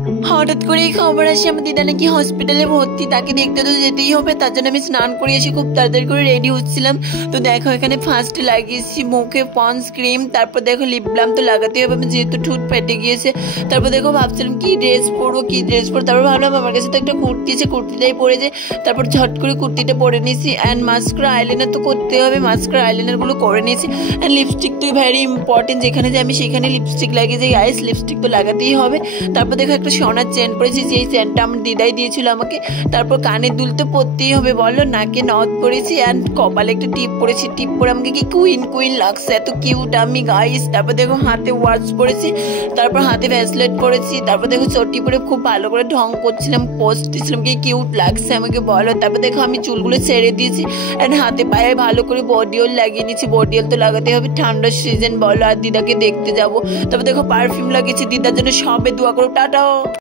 হঠাৎ করেই খবর আসে আমার দিদা নাকি হসপিটালে ভর্তি, তাকে দেখতে তো যেতেই হবে। তার জন্য আমি স্নান করে এসে খুব তাড়াতাড়ি করে রেডি হচ্ছিলাম। তো দেখো এখানে ফার্স্টে লাগিয়েছি মুখে পন্স ক্রিম, তারপর দেখো লিপ বাম তো লাগাতেই হবে, আমি যেহেতু ঠোঁট ফেটে গিয়েছে। তারপর দেখো ভাবছিলাম কি ড্রেস পরবো কি ড্রেস পরবো, তারপর ভাবলাম আমার কাছে তো একটা কুর্তি আছে, কুর্তিটাই পরে যায়। তারপর ঝট করে কুর্তিটা পরে নিয়েছি। অ্যান্ড মাস্কারা আইলাইনার তো করতে হবে, মাস্কারা আইলাইনারগুলো করে নিয়েছি। অ্যান্ড লিপস্টিক তো ভেরি ইম্পর্টেন্ট, যেখানে যে আমি সেখানে লিপস্টিক লাগিয়ে যাই, আইস লিপস্টিক তো লাগাতেই হবে। তারপর দেখো একটা সোনার চেন পরেছি, যেই চেনটা আমার দিদাই দিয়েছিল আমাকে। তারপর কানের দুল তো পরতেই হবে বলো, নাকে নথ পরেছি অ্যান্ড কপালে একটা টিপ পরেছি। টিপ পরে আমাকে কি কুইন কুইন লাগছে, এত কিউট আমি গাইস। তারপর দেখো হাতে ওয়াচ পরেছি, তারপর হাতে ব্রেসলেট পরেছি। তারপর দেখো চটি পরে খুব ভালো করে ঢং করছিলাম, পোস্ট দিচ্ছিলাম, কি কিউট লাগছে আমাকে বলো। তারপর দেখো আমি চুলগুলো ছেড়ে দিয়েছি অ্যান্ড হাতে পায়ে ভালো করে বডি অয়েল লাগিয়ে নিয়েছি। বডি অয়েল তো লাগাতে হবে, ঠান্ডার সিজন বলো, আর দিদাকে দেখতে যাবো। তারপর দেখো পারফিউম লাগিয়েছি দিদার জন্য, সবে দোয়া করো, টাটা।